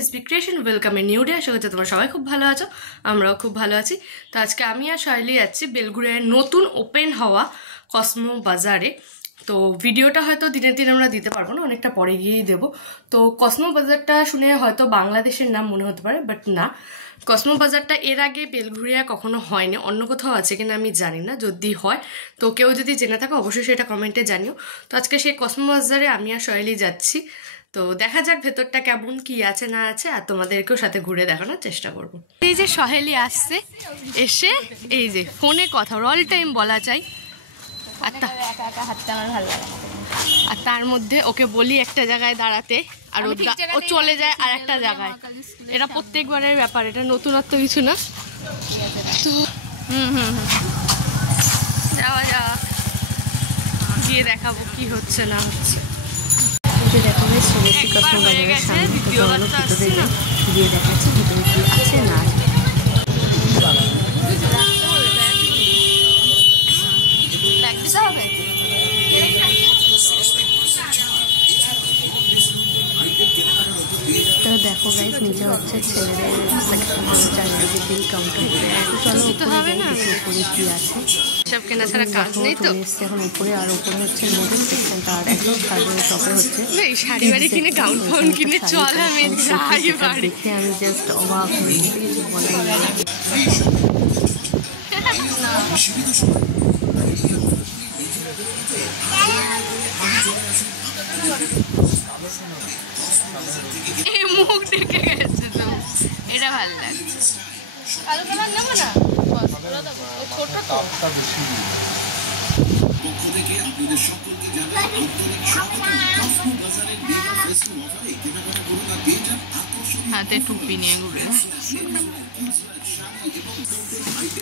SB creation. Welcome a new day. আশা করছি তোমরা সবাই খুব ভালো আছো, আমরাও খুব ভালো আছি। তো আজকে আমি আর শাইলি যাচ্ছি বেলঘুরিয়ায় নতুন ওপেন হওয়া কসমো বাজারে। তো ভিডিওটা হয়তো দিনের দিন আমরা দিতে পারবো না, অনেকটা পরে গিয়েই দেবো। তো কসমো বাজারটা শুনে হয়তো বাংলাদেশের নাম মনে হতে পারে, বাট না। কসমো বাজারটা এর আগে বেলঘুরিয়া কখনো হয়নি, অন্য কোথাও আছে কিনা আমি জানি না। যদি হয় তো কেউ যদি জেনে থাকে অবশ্যই সেটা কমেন্টে জানিও। তো আজকে সেই কসমো বাজারে আমি আর শাইলি যাচ্ছি। তো দেখা যাক ভেতরটা কেমন, কি আছে না আছে, আর তোমাদেরকেও সাথে ঘুরে দেখানোর চেষ্টা করব। এই যে সহেলি আসছে, এসে এই যে ফোনে কথা অল টাইম বলা চাই, আর তার মধ্যে ওকে বলি একটা জায়গায় দাঁড়াতে আর ও চলে যায় আর একটা জায়গায়। এটা প্রত্যেকবারের ব্যাপার, এটা নতুনত্ব কিছু না। তো যাওয়া যাওয়া গিয়ে দেখাবো কি হচ্ছে না হচ্ছে। দেখো কসমো বাজারের সামনে গিয়ে দেখাচ্ছি ভিতরে কি আছে না আছে। তো দেখো গাইস, নিচে হচ্ছে ছেলেদের সেকশন, চারিদিকে বিল কাউন্টার। চলো উপরে যাই, উপরে কি আছে সব কেনা ছাড়া কাজ নেই। তো এখন উপরে, আর উপরে হচ্ছে মোদের সেকশনটা, আর একদম শাড়ির টপে হচ্ছে শাড়ি বাড়ি কিনে গাউন ফাউন কিনে চল আমি যাই বাড়ি। দেখে আমি জাস্ট অবাক হয়ে গেছি, কিছু বলাই না। এই মুখ দেখে গেছে তো, এটা ভালো লাগছে। কালো কালার নেবো না, ছোট তো। হাতে টুপি নিয়ে ঘুরে।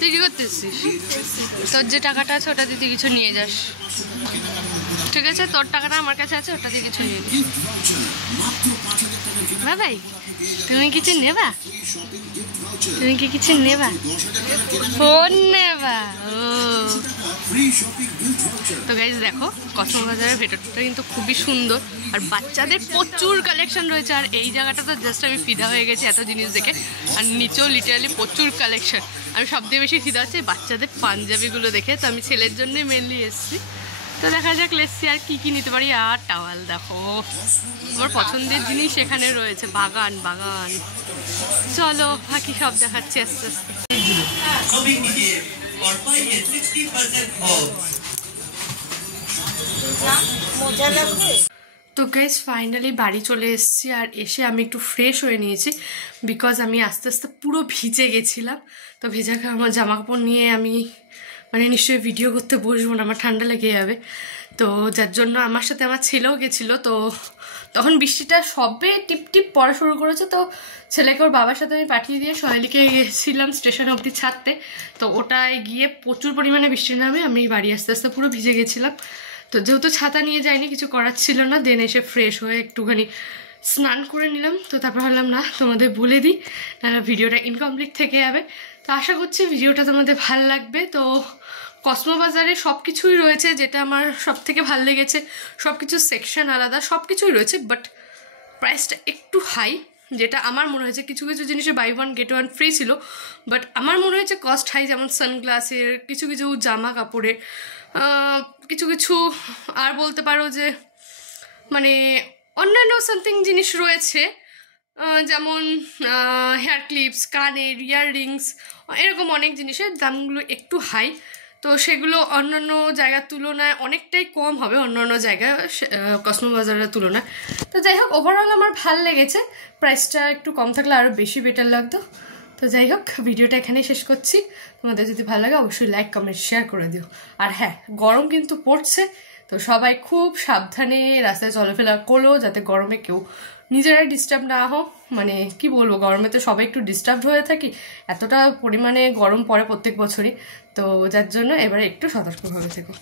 তুই কি করতেছিস? তোর যে টাকাটা আছে ওটা দিয়ে কিছু নিয়ে যাস, ঠিক আছে? তোর টাকাটা আমার কাছে আছে, ওটা দিয়ে কিছু নিয়ে নিস। ভাই তুমি কিছু নেবা? তুমি কি কিছু নেবা? ফোন নেবা? ও তো গাইজ দেখো, কসমো বাজারের ভেতরটা কিন্তু খুবই সুন্দর, আর বাচ্চাদের প্রচুর কালেকশন রয়েছে। আর এই জায়গাটা তো জাস্ট আমি ফিদা হয়ে গেছি এত জিনিস দেখে, আর নিচেও লিটারালি প্রচুর কালেকশন। আমি সবথেকে বেশি ফিদা হচ্ছে বাচ্চাদের পাঞ্জাবিগুলো দেখে, তো আমি ছেলের জন্যই মেনলি এসেছি। তো দেখা যাক লেসছি আর কি নিতে পারি। আর টাওয়াল দেখো, আমার পছন্দের জিনিস এখানে রয়েছে, বাগান বাগান। চলো বাকি সব দেখাচ্ছি আস্তে আস্তে। তো গাইস ফাইনালি বাড়ি চলে এসেছি, আর এসে আমি একটু ফ্রেশ হয়ে নিয়েছি, বিকজ আমি আস্তে আস্তে পুরো ভিজে গেছিলাম। তো ভেজা আমার জামা কাপড় নিয়ে আমি নিশ্চয়ই ভিডিও করতে বসবো না, আমার ঠান্ডা লেগে যাবে। তো যার জন্য আমার সাথে আমার ছেলেও গেছিলো। তো তখন বৃষ্টিটা সবে টিপ টিপ পড়া শুরু করেছে। তো ছেলেকে ওর বাবার সাথে আমি পাঠিয়ে দিয়ে সহেলিকে গেছিলাম স্টেশন অবধি ছাড়তে। তো ওটায় গিয়ে প্রচুর পরিমাণে বৃষ্টি নামে, আমি বাড়ি আস্তে আস্তে পুরো ভিজে গেছিলাম। তো যেহেতু ছাতা নিয়ে যাইনি, কিছু করার ছিল না, দেন এসে ফ্রেশ হয়ে একটুখানি স্নান করে নিলাম। তো তারপর ভাবলাম না তোমাদের বলে দিই, নাহলে ভিডিওটা ইনকমপ্লিট থেকে যাবে। তো আশা করছি ভিডিওটা তোমাদের ভাল লাগবে। তো কসমো বাজারে সব কিছুই রয়েছে, যেটা আমার সব থেকে ভাল লেগেছে। সব কিছুর সেকশন আলাদা, সব কিছুই রয়েছে, বাট প্রাইসটা একটু হাই, যেটা আমার মনে হয়েছে। কিছু কিছু জিনিসে buy one get one free ছিল, বাট আমার মনে হয়েছে কস্ট হাই। যেমন সানগ্লাসের, কিছু কিছু জামা কাপড়ের, কিছু কিছু আর বলতে পারো যে অন্যান্য সামথিং জিনিস রয়েছে, যেমন হেয়ার ক্লিপস, কানের ইয়াররিংস, এরকম অনেক জিনিসের দামগুলো একটু হাই। তো সেগুলো অন্যান্য জায়গার তুলনায় অনেকটাই কম হবে, অন্যান্য জায়গায় কসমো বাজারের তুলনায়। তো যাই হোক, ওভারঅল আমার ভাল লেগেছে। প্রাইসটা একটু কম থাকলে আরও বেশি বেটার লাগতো। তো যাই হোক, ভিডিওটা এখানেই শেষ করছি। তোমাদের যদি ভালো লাগে অবশ্যই লাইক কমেন্ট শেয়ার করে দিও। আর হ্যাঁ, গরম কিন্তু পড়ছে, তো সবাই খুব সাবধানে রাস্তায় চলাফেরা করো, যাতে গরমে কেউ নিজেরাই ডিস্টার্ব না হোক। কি বলবো, গরমে তো সবাই একটু ডিস্টার্ব হয়ে থাকি, এতটা পরিমাণে গরম পড়ে প্রত্যেক বছরই। তো যার জন্য এবারে একটু সতর্কভাবে থেকো।